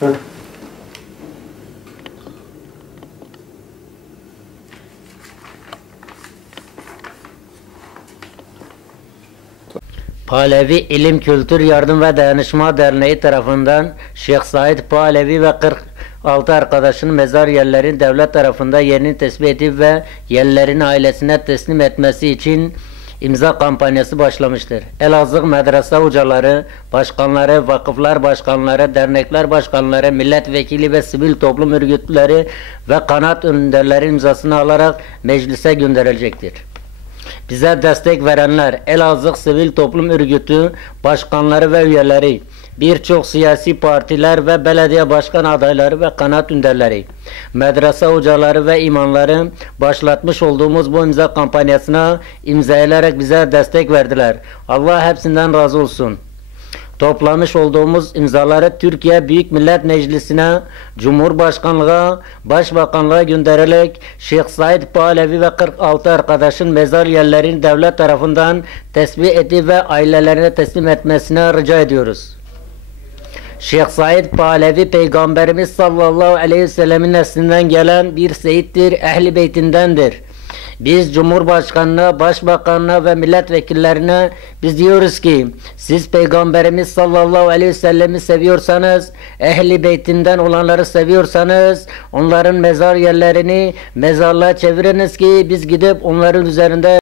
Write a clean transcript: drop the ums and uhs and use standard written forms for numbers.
Heh. Palevi İlim, Kültür, Yardım ve Dayanışma Derneği tarafından Şeyh Said Palevi ve 46 arkadaşın mezar yerlerini devlet tarafından yerini tespit edip ve yerlerini ailesine teslim etmesi için imza kampanyası başlamıştır. Elazığ medrese hocaları, başkanları, vakıflar başkanları, dernekler başkanları, milletvekili ve sivil toplum örgütleri ve kanaat önderleri imzasını alarak meclise gönderilecektir. Bize destek verenler, Elazığ Sivil Toplum Örgütü başkanları ve üyeleri, birçok siyasi partiler ve belediye başkan adayları ve kanaat önderleri, medrese hocaları ve imamları başlatmış olduğumuz bu imza kampanyasına imzalayarak bize destek verdiler. Allah hepsinden razı olsun. Toplamış olduğumuz imzaları Türkiye Büyük Millet Meclisi'ne, Cumhurbaşkanlığa, Başbakanlığa göndererek Şeyh Said Palevi ve 46 arkadaşın mezar yerlerini devlet tarafından tespit edip ve ailelerine teslim etmesine rica ediyoruz. Şeyh Said Palevi Peygamberimiz sallallahu aleyhi ve sellemin neslinden gelen bir seyittir, ehli beytindendir. Biz Cumhurbaşkanına, Başbakanına ve milletvekillerine biz diyoruz ki siz Peygamberimiz sallallahu aleyhi ve sellemi seviyorsanız, ehli beytinden olanları seviyorsanız onların mezar yerlerini mezarlığa çeviriniz ki biz gidip onların üzerinde